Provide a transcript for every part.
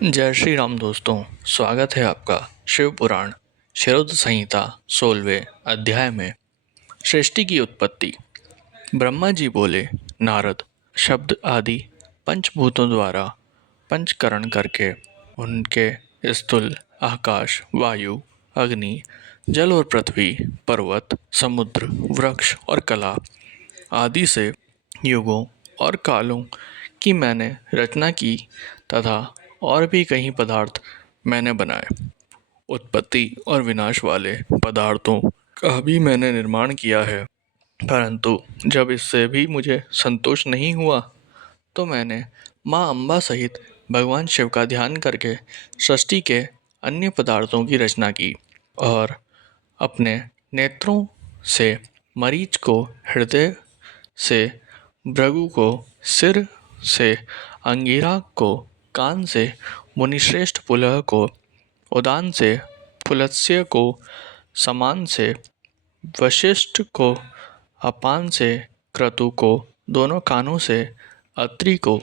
जय श्री राम दोस्तों। स्वागत है आपका शिव पुराण क्षीरोद संहिता 16वें अध्याय में। सृष्टि की उत्पत्ति। ब्रह्मा जी बोले, नारद, शब्द आदि पंचभूतों द्वारा पंचकरण करके उनके स्थूल आकाश, वायु, अग्नि, जल और पृथ्वी, पर्वत, समुद्र, वृक्ष और कला आदि से युगों और कालों की मैंने रचना की तथा और भी कई पदार्थ मैंने बनाए। उत्पत्ति और विनाश वाले पदार्थों का भी मैंने निर्माण किया है, परंतु जब इससे भी मुझे संतोष नहीं हुआ तो मैंने माँ अम्बा सहित भगवान शिव का ध्यान करके सृष्टि के अन्य पदार्थों की रचना की और अपने नेत्रों से मरीच को, हृदय से भृगु को, सिर से अंगिरा को, कान से मुनिश्रेष्ठ पुलह को, उदान से पुलत्स्य को, समान से वशिष्ठ को, अपान से क्रतु को, दोनों कानों से अत्रि को,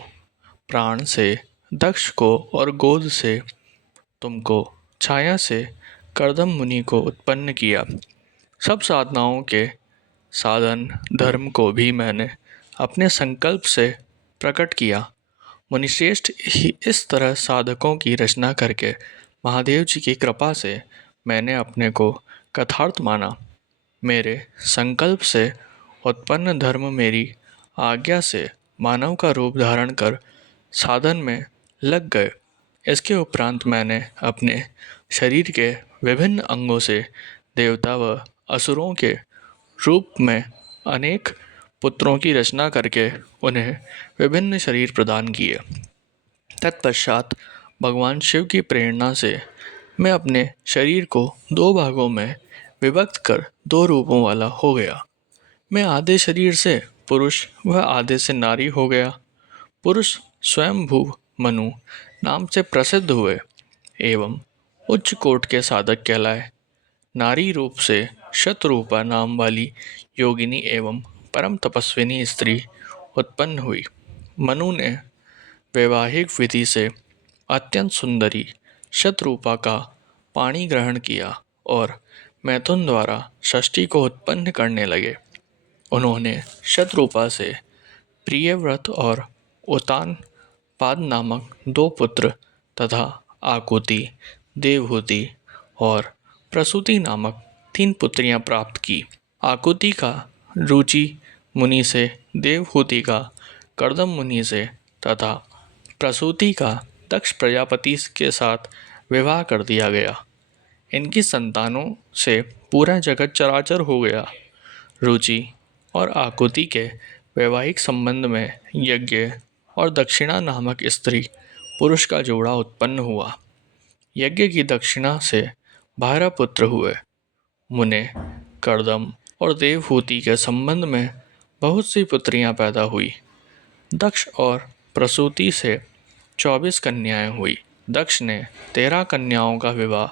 प्राण से दक्ष को और गोद से तुमको, छाया से कर्दम मुनि को उत्पन्न किया। सब साधनाओं के साधन धर्म को भी मैंने अपने संकल्प से प्रकट किया। मुनिश्रेष्ठ ही इस तरह साधकों की रचना करके महादेव जी की कृपा से मैंने अपने को कथार्थ माना। मेरे संकल्प से उत्पन्न धर्म मेरी आज्ञा से मानव का रूप धारण कर साधन में लग गए। इसके उपरांत मैंने अपने शरीर के विभिन्न अंगों से देवता व असुरों के रूप में अनेक पुत्रों की रचना करके उन्हें विभिन्न शरीर प्रदान किए। तत्पश्चात भगवान शिव की प्रेरणा से मैं अपने शरीर को दो भागों में विभक्त कर दो रूपों वाला हो गया। मैं आधे शरीर से पुरुष व आधे से नारी हो गया। पुरुष स्वयंभू मनु नाम से प्रसिद्ध हुए एवं उच्च कोट के साधक कहलाए। नारी रूप से शतरूपा नाम वाली योगिनी एवं परम तपस्विनी स्त्री उत्पन्न हुई। मनु ने वैवाहिक विधि से अत्यंत सुंदरी शतरूपा का पाणी ग्रहण किया और मैथुन द्वारा षष्ठी को उत्पन्न करने लगे। उन्होंने शतरूपा से प्रियव्रत और उतान पाद नामक दो पुत्र तथा आकुति, देवहूति और प्रसूति नामक तीन पुत्रियां प्राप्त की। आकुति का रुचि मुनि से, देवहूति का कर्दम मुनि से तथा प्रसूति का दक्ष प्रजापति के साथ विवाह कर दिया गया। इनकी संतानों से पूरा जगत चराचर हो गया। रुचि और आकुति के वैवाहिक संबंध में यज्ञ और दक्षिणा नामक स्त्री पुरुष का जोड़ा उत्पन्न हुआ। यज्ञ की दक्षिणा से 12 पुत्र हुए। मुने, कर्दम और देवहूति के संबंध में बहुत सी पुत्रियां पैदा हुई। दक्ष और प्रसूति से 24 कन्याएं हुई। दक्ष ने 13 कन्याओं का विवाह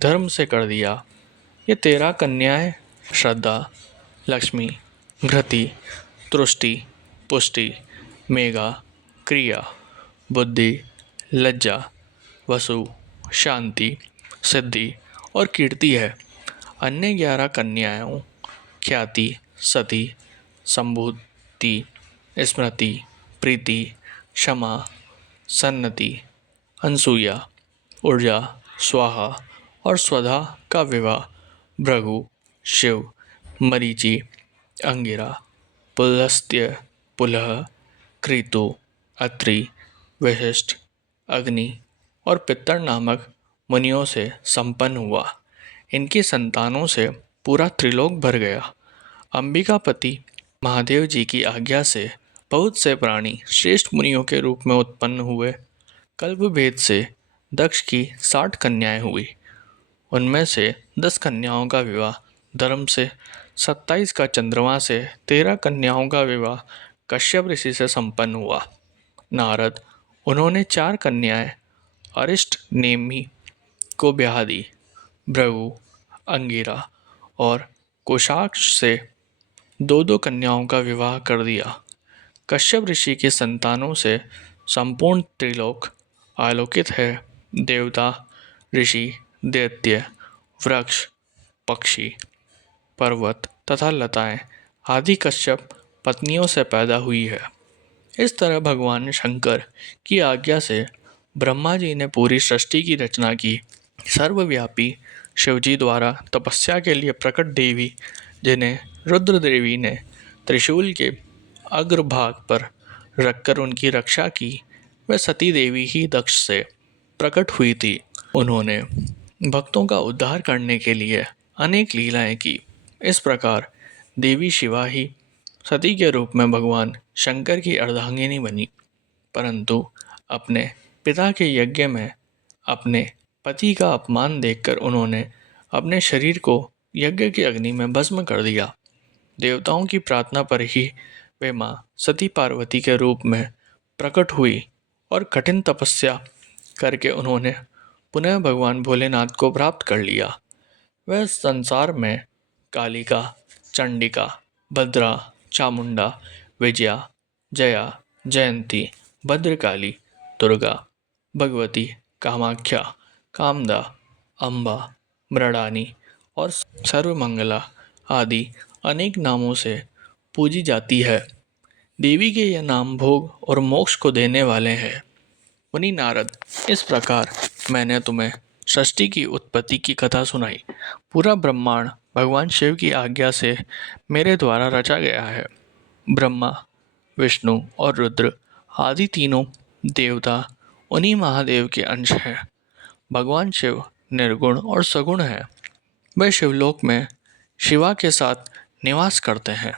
धर्म से कर दिया। ये 13 कन्याएं श्रद्धा, लक्ष्मी, घृति, तुष्टि, पुष्टि, मेघा, क्रिया, बुद्धि, लज्जा, वसु, शांति, सिद्धि और कीर्ति है। अन्य 11 कन्याओं ख्याति, सती, संभूति, स्मृति, प्रीति, क्षमा, सन्नति, अनसूया, ऊर्जा, स्वाहा और स्वधा का विवाह भृगु, शिव, मरीचि, अंगिरा, पुलस्त्य, पुलह, कृतु, अत्रि, वशिष्ठ, अग्नि और पित्तर नामक मुनियों से संपन्न हुआ। इनकी संतानों से पूरा त्रिलोक भर गया। अंबिकापति महादेव जी की आज्ञा से बहुत से प्राणी श्रेष्ठ मुनियों के रूप में उत्पन्न हुए। कल्प भेद से दक्ष की 60 कन्याएं हुई। उनमें से 10 कन्याओं का विवाह धर्म से, 27 का चंद्रमा से, 13 कन्याओं का विवाह कश्यप ऋषि से संपन्न हुआ। नारद, उन्होंने 4 कन्याएं अरिष्ट नेमि को ब्याह दी। भृगु, अंगिरा और कोशाक्ष से 2-2 कन्याओं का विवाह कर दिया। कश्यप ऋषि की संतानों से संपूर्ण त्रिलोक आलोकित है देवता, ऋषि, दैत्य, वृक्ष, पक्षी, पर्वत तथा लताएं आदि कश्यप पत्नियों से पैदा हुई है। इस तरह भगवान शंकर की आज्ञा से ब्रह्मा जी ने पूरी सृष्टि की रचना की। सर्वव्यापी शिवजी द्वारा तपस्या के लिए प्रकट देवी, जिन्हें रुद्र देवी ने त्रिशूल के अग्रभाग पर रखकर उनकी रक्षा की, वह सती देवी ही दक्ष से प्रकट हुई थी। उन्होंने भक्तों का उद्धार करने के लिए अनेक लीलाएं की। इस प्रकार देवी शिवा ही सती के रूप में भगवान शंकर की अर्धांगिनी बनी, परंतु अपने पिता के यज्ञ में अपने पति का अपमान देखकर उन्होंने अपने शरीर को यज्ञ की अग्नि में भस्म कर दिया। देवताओं की प्रार्थना पर ही वे मां सती पार्वती के रूप में प्रकट हुई और कठिन तपस्या करके उन्होंने पुनः भगवान भोलेनाथ को प्राप्त कर लिया। वह संसार में कालिका, चंडिका, भद्रा, चामुंडा, विजया, जया, जयंती, भद्रकाली, दुर्गा, भगवती, कामाख्या, कामदा, अम्बा, मृडानी और सर्वमंगला आदि अनेक नामों से पूजी जाती है। देवी के ये नाम भोग और मोक्ष को देने वाले हैं। मुनि नारद, इस प्रकार मैंने तुम्हें सृष्टि की उत्पत्ति की कथा सुनाई। पूरा ब्रह्मांड भगवान शिव की आज्ञा से मेरे द्वारा रचा गया है। ब्रह्मा, विष्णु और रुद्र आदि तीनों देवता उन्हीं महादेव के अंश हैं। भगवान शिव निर्गुण और सगुण हैं। वे शिवलोक में शिवा के साथ निवास करते हैं।